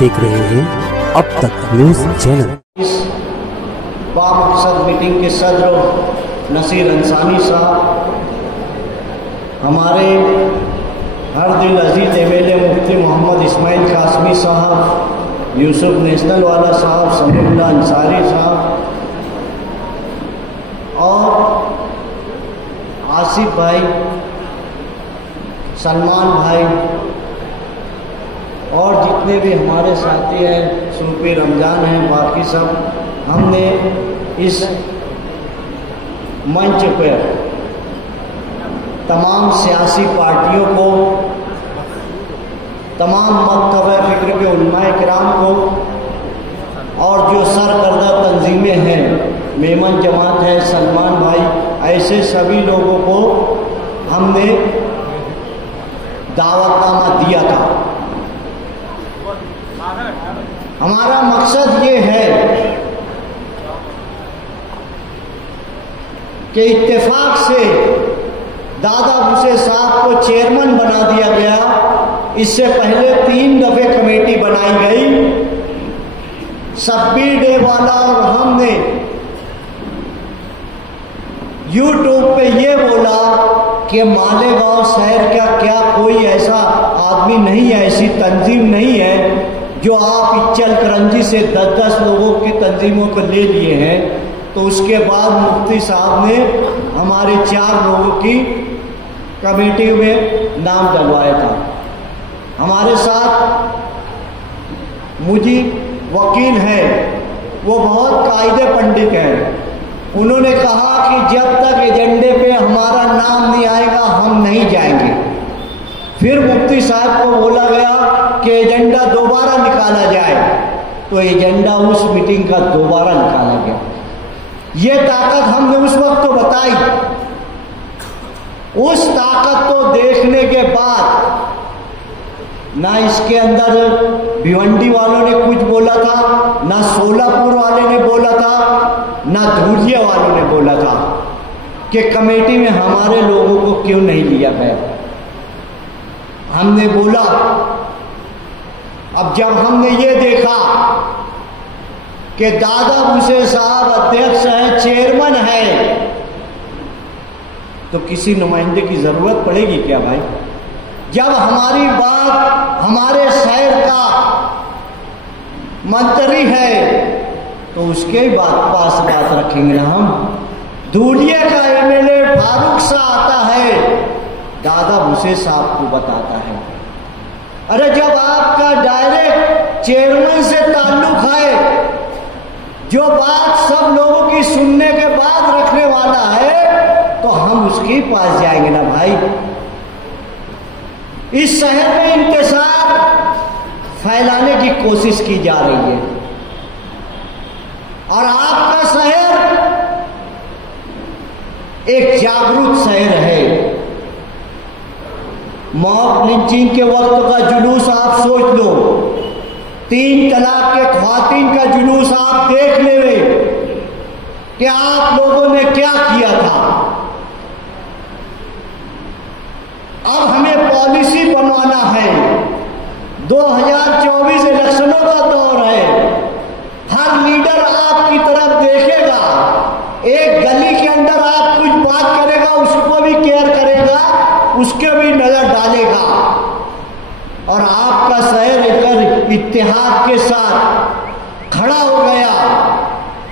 देख रहे हैं अब तक न्यूज चैनल। इस बामकसद मीटिंग के सदर नसीर अंसारी साहब, हमारे हर दिल अजीज एमएलए मुफ्ती मोहम्मद इस्माइल कासमी साहब, यूसुफ नेशनल वाला साहब, समीउल्लाह अंसारी साहब और आसिफ भाई, सलमान भाई और जितने भी हमारे साथी हैं, सूफी रमज़ान हैं, बाकी सब, हमने इस मंच पर तमाम सियासी पार्टियों को, तमाम मकतब फ़िक्र के उलमाए किराम को और जो सरकर्दा तंजीमें हैं, मेमन जमात है, सलमान भाई, ऐसे सभी लोगों को हमने दावतनामा दिया था। हमारा मकसद ये है कि इत्तेफाक से दादा भूसे साहब को चेयरमैन बना दिया गया। इससे पहले 3 दफे कमेटी बनाई गई। सब्बीर डे वाला और हमने यूट्यूब पे ये बोला कि मालेगांव शहर का क्या कोई ऐसा आदमी नहीं है, ऐसी तंजीम नहीं है जो आप इच्चल करंजी से 10-10 लोगों की तंजीमों को ले लिए हैं। तो उसके बाद मुफ्ती साहब ने हमारे 4 लोगों की कमेटी में नाम डलवाया था। हमारे साथ मुझे वकील है, वो बहुत कायदे पंडित हैं। उन्होंने कहा कि जब तक एजेंडे पे हमारा नाम नहीं आएगा हम नहीं जाएंगे। फिर मुफ्ती साहब को बोला गया कि एजेंडा दोबारा निकाला जाए, तो एजेंडा उस मीटिंग का दोबारा निकाला गया। ये ताकत हमने उस वक्त तो बताई। उस ताकत को देखने के बाद ना इसके अंदर भिवंडी वालों ने कुछ बोला था, ना सोलापुर वाले ने बोला था, ना धुलिया वालों ने बोला था कि कमेटी में हमारे लोगों को क्यों नहीं लिया गया। हमने बोला, अब जब हमने ये देखा कि दादा भूसे साहब अध्यक्ष हैं, चेयरमैन है, तो किसी नुमाइंदे की जरूरत पड़ेगी क्या भाई? जब हमारी बात हमारे शहर का मंत्री है तो उसके पास बात रखेंगे ना हम। धूलिया का एमएलए फारूक साहब आता है, दादा भूसे साहब को बताता है। अरे जब आपका डायरेक्ट चेयरमैन से ताल्लुक है, जो बात सब लोगों की सुनने के बाद रखने वाला है, तो हम उसके पास जाएंगे ना भाई। इस शहर में इंतशार फैलाने की कोशिश की जा रही है और आपका शहर एक जागरूक शहर है। मॉब लिंचिंग के वक्त का जुलूस आप सोच लो, 3 तलाक के ख्वातीन का जुलूस आप देख ले कि आप लोगों ने क्या किया था। अब हमें पॉलिसी बनवाना है। 2024 इलेक्शनों का दौर है। हर लीडर आपकी तरफ देखेगा, एक गली के अंदर आप कुछ बात करेगा, उसको भी केयर करेगा, उसके भी नजर डालेगा। और आपका शहर एक इत्तेहाद के साथ खड़ा हो गया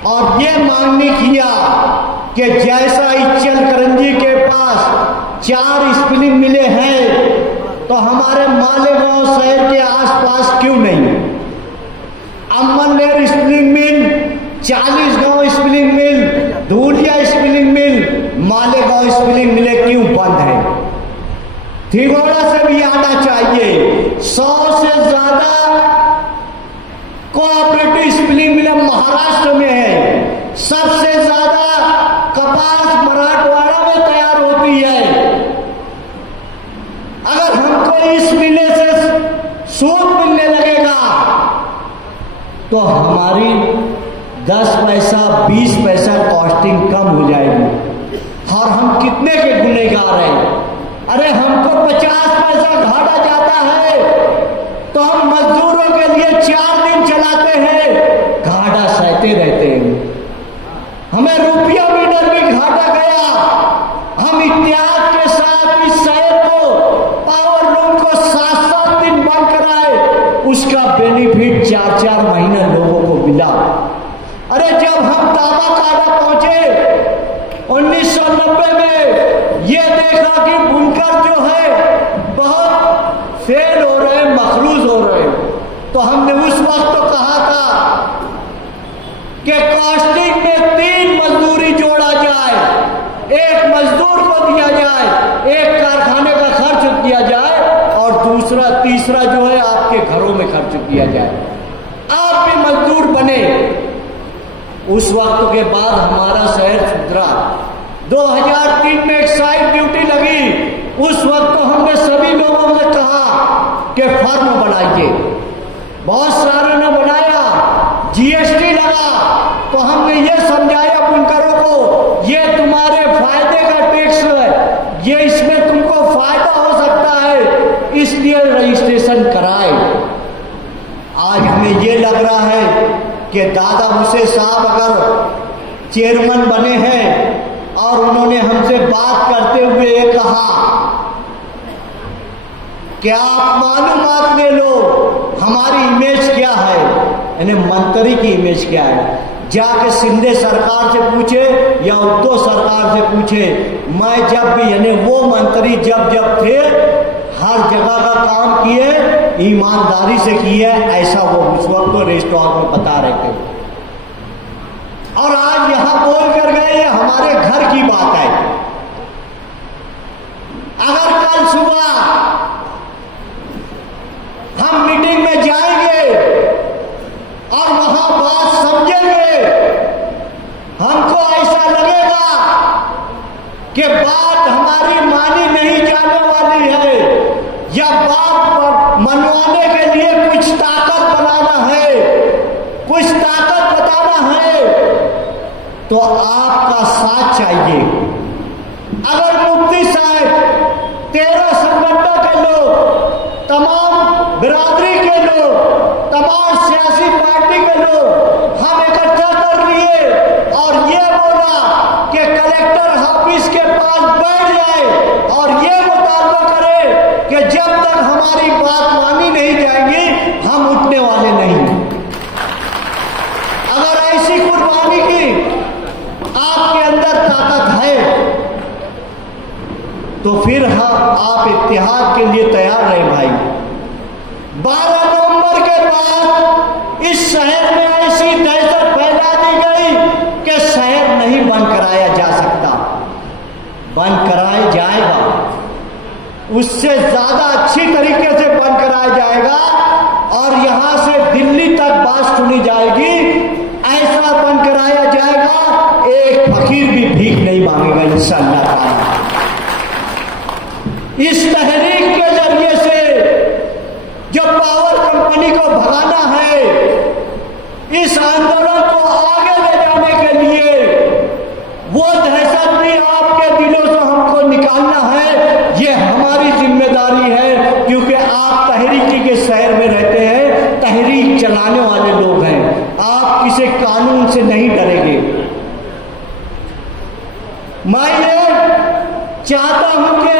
और ये मांगने किया कि जैसा इच्चल करंजी के पास 4 स्पिनिंग मिले हैं, तो हमारे मालेगांव शहर के आसपास क्यों नहीं? अमलेर स्पिनिंग मिल, 40 गांव spinning mill, Dhulia spinning mill, Malegaon spinning मिले क्यों बंद है? थिगोड़ा से भी आना चाहिए। 100 से ज्यादा कोऑपरेटिव स्पिनिंग मिल महाराष्ट्र में है। सबसे ज्यादा कपास मराठवाड़ा में तैयार होती है। अगर हमको इस मिलने से सूद मिलने लगेगा तो हमारी 10 पैसा 20 पैसा कॉस्टिंग कम हो जाएगी। और हम कितने के गुनहगार हैं? अरे हमको 50 पैसा घाटा जाता है तो हम मजदूरों के लिए 4 दिन चलाते हैं, घाटा सहते रहते हैं। हमें रुपया मीटर भी घाटा गया, हम इत्तेहाद के साथ इस शहर को, पावर लूम को 7-7 दिन बंद कराए, उसका बेनिफिट 4-4 महीने लोगों को मिला। अरे जब हम दावा काटा पहुंचे 1990 में, ये देखा कि बुनकर जो है बहुत फेल हो रहे, मखरूज हो रहे, तो हमने उस वक्त तो कहा था कि कॉस्टिंग में 3 मजदूरी जोड़ा जाए, 1 मजदूर को दिया जाए, 1 कारखाने का खर्च दिया जाए और तीसरा जो है आपके घरों में खर्च दिया जाए, आप भी मजदूर बने। उस वक्त के बाद हमारा शहर सुधरा। 2003 में एक्साइज ड्यूटी लगी, उस वक्त तो हमने सभी लोगों से कहा कि फर्म बनाइए, बहुत सारे ने बनाया। जीएसटी लगा तो हमने ये समझाया बुनकरों को, ये तुम्हारे फायदे का टैक्स है, ये इसमें तुमको फायदा हो सकता है, इसलिए रजिस्ट्रेशन कराए। आज हमें ये लग रहा है कि दादा मूसे साहब अगर चेयरमैन बने हैं और उन्होंने हमसे बात करते हुए ये कहा कि आप मालूमात ले लो हमारी इमेज क्या है, यानी मंत्री की इमेज क्या है। जाके शिंदे सरकार से पूछे या उद्धव सरकार से पूछे, मैं जब भी, यानी वो मंत्री जब थे हर जगह का काम किए, ईमानदारी से किए, ऐसा वो उस वक्त तो रेस्टोरेंट में बता रहे थे। और आज यहां बोल कर गए, ये हमारे घर की बात है। अगर कल सुबह हम मीटिंग में जाएंगे और वहां बात समझेंगे, हमको ऐसा लगेगा कि बात हमारी मानी नहीं जाने वाली है, या बात मनवाने के लिए कुछ ताकत बनाना है, कुछ ताकत बताना है, तो आपका साथ चाहिए। अगर मुफ्ती साहब 13 संगठनों के लोग, तमाम बिरादरी के लोग, तमाम सियासी पार्टी के लोग हम इकट्ठा कर लिए और ये बोला कि कलेक्टर ऑफिस के पास बैठ जाए और ये मुतालबा करे कि जब तक हमारी बात मानी नहीं जाएगी हम उठने वाले नहीं। अगर ऐसी कुर्बानी की आपके अंदर ताकत है तो फिर आप इत्तेहाद के लिए तैयार रहे भाई। 12 नवंबर के बाद इस शहर में ऐसी दहशत फैला दी गई कि शहर नहीं बंद कराया जा सकता। बंद कराया जाएगा, उससे ज्यादा अच्छी तरीके से बंद कराया जाएगा और यहां से दिल्ली तक बात सुनी जाएगी। ऐसा बंद कराया जाएगा, एक फकीर भी भीख नहीं मांगेगा इंशाअल्लाह ताला। इस तहरीक के जरिए से जो पावर कंपनी को भगाना है, इस आंदोलन को आगे ले जाने के लिए वो दहशत भी आपके दिलों से हमको निकालना है। ये हमारी जिम्मेदारी है, क्योंकि आप तहरीकी के शहर में रहते हैं, तहरीक चलाने वाले लोग हैं, आप किसी कानून से नहीं डरेंगे। मैं ये चाहता हूं कि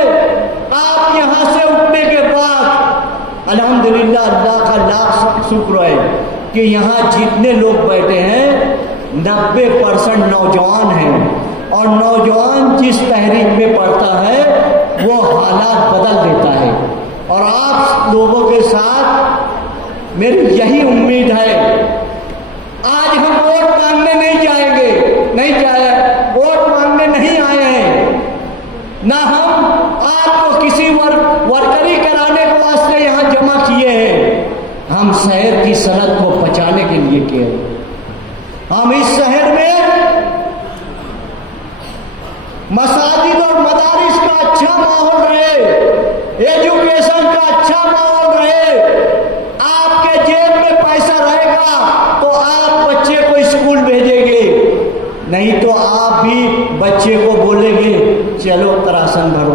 आप यहां से उठने के बाद अल्हम्दुलिल्लाह अल्लाह का लाख शुक्र है कि यहां जितने लोग बैठे हैं 90% नौजवान हैं और नौजवान जिस तहरीक में पढ़ता है वो हालात बदल देता है। और आप लोगों के साथ मेरी यही उम्मीद है। आज हम वोट मांगने नहीं जाएंगे, वोट मांगने नहीं आए हैं, ना हम आपको किसी वर्करी कराने के वास्ते यहां जमा किए हैं। हम शहर की सनत को बचाने के लिए किए। हम इस शहर में मसाजिद और मदारिस का अच्छा माहौल रहे, एजुकेशन का अच्छा माहौल रहे। आपके जेब में पैसा रहेगा तो आप बच्चे को स्कूल भेजेंगे, नहीं तो आप भी बच्चे को बोलेंगे चलो तरासन भरो,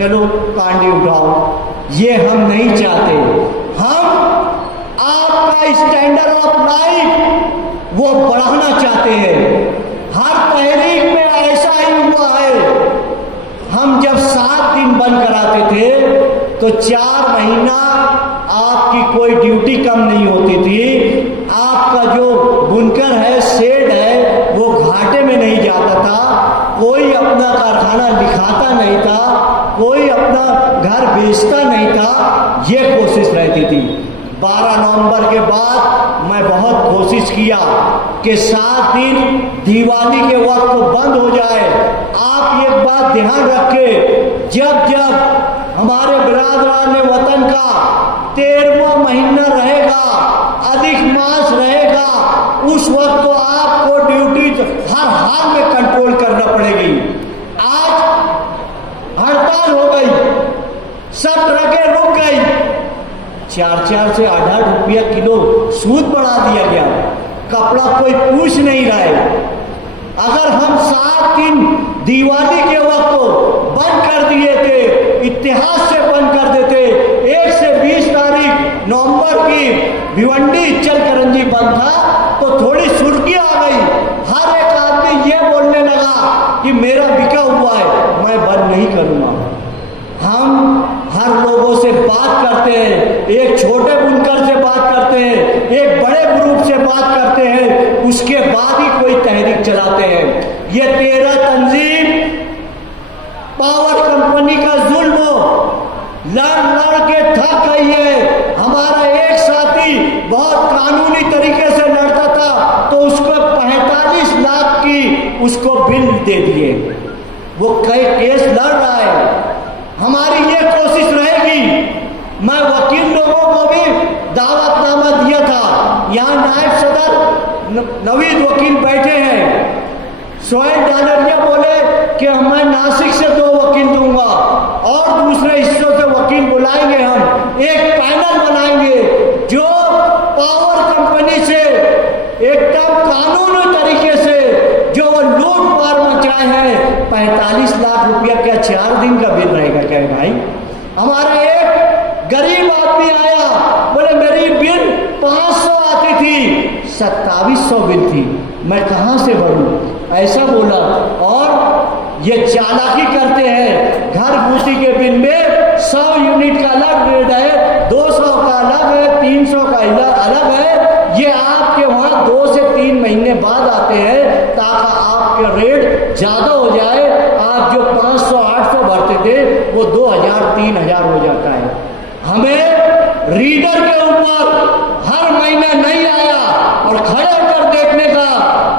चलो कांडी उठाओ। ये हम नहीं चाहते। हम आपका स्टैंडर्ड ऑफ लाइफ वो बढ़ाना चाहते हैं। हर तहरीक में ऐसा ही हुआ है। हम जब 7 दिन बंद कराते थे तो 4 महीना आपकी कोई ड्यूटी कम नहीं होती थी। आपका जो बुनकर है, शेड है, वो घाटे में नहीं जाता था। कोई अपना कारखाना दिखाता नहीं था, कोई अपना घर बेचता नहीं था। ये कोशिश रहती थी। 12 नवंबर के बाद मैं बहुत कोशिश किया कि 7 दिन दिवाली के वक्त बंद हो जाए। आप एक बात ध्यान रखें, जब जब हमारे बिरादरान वतन का 13वां महीना रहेगा, अधिक मास रहेगा, उस वक्त तो आपको ड्यूटी हर हाल में कंट्रोल करना पड़ेगी। आज हड़ताल हो गई, सब ट्रकें रुक गई, 4 से 8 रुपया किलो सूद बढ़ा दिया गया। कपड़ा कोई पूछ नहीं रहा है। अगर हम 7 दिन दिवाली के वक्त बंद कर दिए थे, इतिहास से बंद कर देते, 1 से 20 तारीख नवंबर की भिवंडी इचलकरंजी बंद था, तो थोड़ी सुर्खी आ गई। हर एक आदमी ये बोलने लगा कि मेरा बिका हुआ है, मैं बंद नहीं करूंगा। हम हर लोगों से बात करते हैं, एक छोटे बुनकर से बात करते हैं, एक बड़े ग्रुप से बात करते हैं, उसके बाद ही कोई तहरीक चलाते हैं। ये 13 तंजीम पावर कंपनी का जुल्म लड़ के थक गई है। हमारा एक साथी बहुत कानूनी तरीके से लड़ता था तो उसको 45 लाख की उसको बिल दे दिए। वो कई केस लड़ रहा है। हमारी ये कोशिश रहेगी। मैं वकील लोगों को भी दावतनामा दिया था। यहाँ नायब सदर नवीद वकील बैठे हैं। सोहेल डालरिया बोले कि मैं नासिक से 2 वकील दूंगा और दूसरे हिस्सों से वकील बुलाएंगे। हम एक पैनल बनाएंगे जो पावर कंपनी से एकदम कानूनी तरीके से जो वो लूट मार मचाए हैं। 45 लाख रुपया क्या 4 दिन का बिल रहेगा क्या भाई? हमारा एक गरीब आदमी आया, बोले मेरी बिल 500 आती थी, 2700 बिल थी, मैं कहां से भरूं? ऐसा बोला। और ये चालाकी करते हैं। घर घूसी के बिल में 100 यूनिट का अलग रेट है, 200 का अलग है, 300 का अलग है। ये आपके वहां 2 से 3 महीने बाद आते हैं ताकि आपके रेट ज्यादा हो जाए। आप जो 500-800 भरते थे वो 2000-3000 हो जाता है। हमें रीडर के ऊपर हर महीना नहीं आया और खड़े होकर देखने का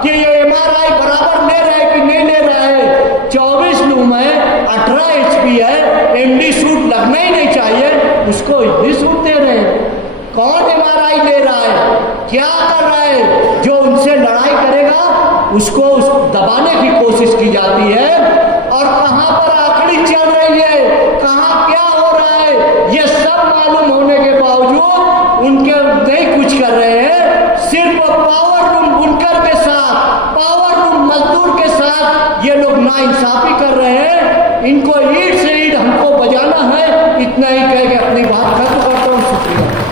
कि ये MRI बराबर ले रहा है कि नहीं ले रहा है। 24 लूम है, 18 HP है, MD सूट लगना ही नहीं चाहिए, उसको MD सूट दे रहे हैं। कौन MRI ले रहा है? क्या कर रहा है? जो उनसे लड़ाई करेगा उसको दबाने की कोशिश की जाती है। और कहां पर आखिरी चल रही है, कहां क्या हो रहा है, ये सब मालूम होने के बावजूद उनके नहीं कुछ कर रहे हैं। सिर्फ पावर रूम बुनकर के साथ, पावर रूम मजदूर के साथ ये लोग नाइंसाफी कर रहे हैं। इनको ईंट से ईंट हमको बजाना है। इतना ही कह के अपनी बात खत्म करता हूँ। शुक्रिया।